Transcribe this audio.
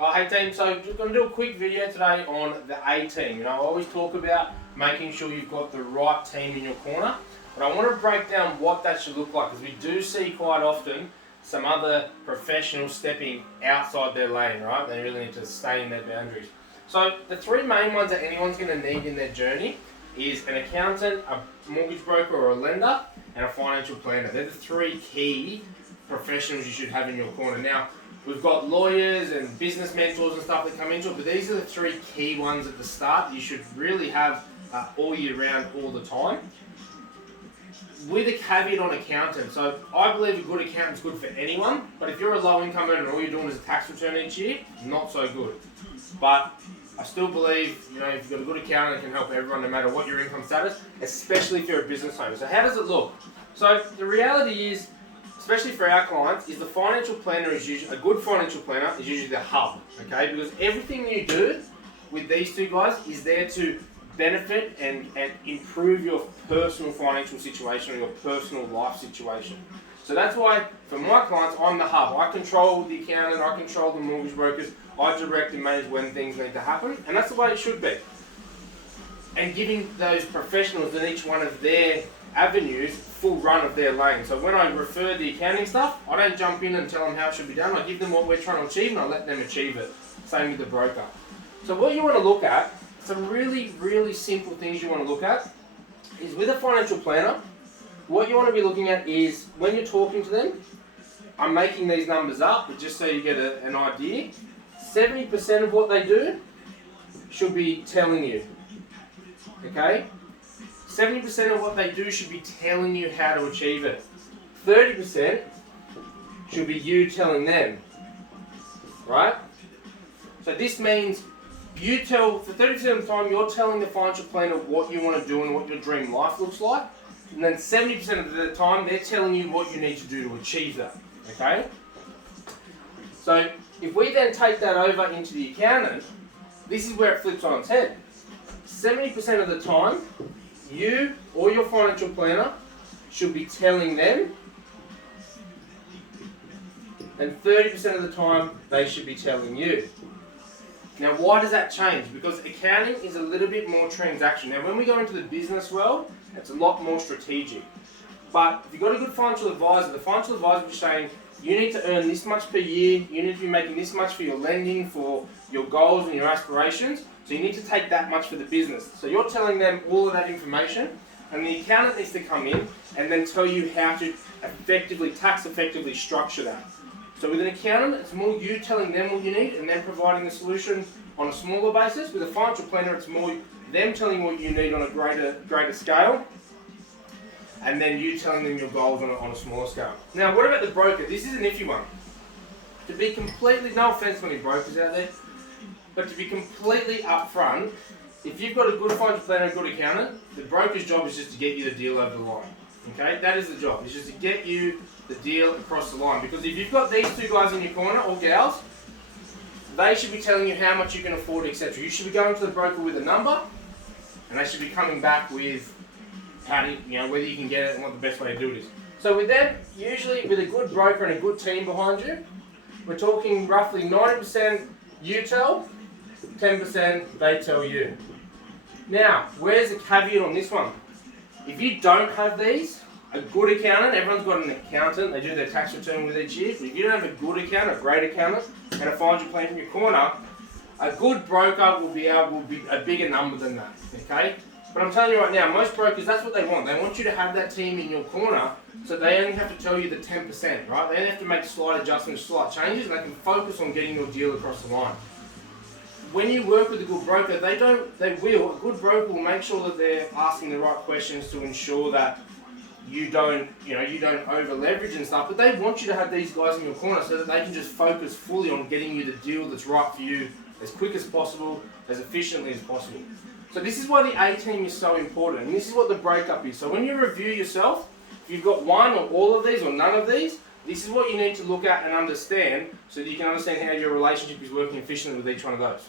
Oh, hey team, so just going to do a quick video today on the A team. I always talk about making sure you've got the right team in your corner, but I want to break down what that should look like, because we do see quite often some other professionals stepping outside their lane, right? They really need to stay in their boundaries. So the three main ones that anyone's going to need in their journey is an accountant, a mortgage broker or a lender, and a financial planner. They're the three key professionals you should have in your corner. Now, we've got lawyers and business mentors and stuff that come into it, but these are the three key ones at the start you should really have all year round, all the time. With a caveat on accountant. So I believe a good accountant's good for anyone, but if you're a low income earner and all you're doing is a tax return each year, not so good. But I still believe, if you've got a good accountant, it can help everyone no matter what your income status, especially if you're a business owner. So how does it look? So the reality is, especially for our clients, is the financial planner is usually, a good financial planner is usually the hub, okay? Because everything you do with these two guys is there to benefit and improve your personal financial situation or your personal life situation. So that's why, for my clients, I'm the hub. I control the accountant, I control the mortgage brokers, I direct and manage when things need to happen, and that's the way it should be. And giving those professionals in each one of their avenues full run of their lane. So when I refer the accounting stuff, I don't jump in and tell them how it should be done. I give them what we're trying to achieve and I let them achieve it. Same with the broker. So what you want to look at, some really, really simple things you want to look at, is with a financial planner, what you want to be looking at is, when you're talking to them, I'm making these numbers up, but just so you get an idea, 70% of what they do should be telling you, okay? 70% of what they do should be telling you how to achieve it. 30% should be you telling them, right? So this means you tell, for 30% of the time, you're telling the financial planner what you want to do and what your dream life looks like. And then 70% of the time, they're telling you what you need to do to achieve that, okay? So if we then take that over into the accountant, this is where it flips on its head. 70% of the time, you or your financial planner should be telling them, and 30% of the time they should be telling you. Now, why does that change? Because accounting is a little bit more transaction. Now, when we go into the business world, it's a lot more strategic. But if you've got a good financial advisor, the financial advisor will be saying, you need to earn this much per year, you need to be making this much for your lending, for your goals and your aspirations, so you need to take that much for the business. So you're telling them all of that information, and the accountant needs to come in and then tell you how to effectively, tax effectively structure that. So with an accountant, it's more you telling them what you need and then providing the solution on a smaller basis. With a financial planner, it's more them telling you what you need on a greater scale, and then you telling them your goals on a smaller scale. Now, what about the broker? This is an iffy one. To be completely, no offense to any brokers out there, but to be completely upfront, if you've got a good financial planner and a good accountant, the broker's job is just to get you the deal over the line. Okay, that is the job. It's just to get you the deal across the line. Because if you've got these two guys in your corner, or gals, they should be telling you how much you can afford, etc. You should be going to the broker with a number, and they should be coming back with how to, whether you can get it and what the best way to do it is. So with them, usually with a good broker and a good team behind you, we're talking roughly 90% you tell, 10% they tell you. Now, where's the caveat on this one? If you don't have these, a good accountant, everyone's got an accountant, they do their tax return with each year, but if you don't have a good accountant, a great accountant, and a financial plan in your corner, a good broker will be a bigger number than that, okay? But I'm telling you right now, most brokers, that's what they want. They want you to have that team in your corner, so they only have to tell you the 10%, right? They only have to make slight adjustments, slight changes, and they can focus on getting your deal across the line. When you work with a good broker, a good broker will make sure that they're asking the right questions to ensure that you don't over leverage and stuff, but they want you to have these guys in your corner so that they can just focus fully on getting you the deal that's right for you as quick as possible, as efficiently as possible. So this is why the A team is so important, and this is what the breakup is. So when you review yourself, if you've got one or all of these or none of these, this is what you need to look at and understand so that you can understand how your relationship is working efficiently with each one of those.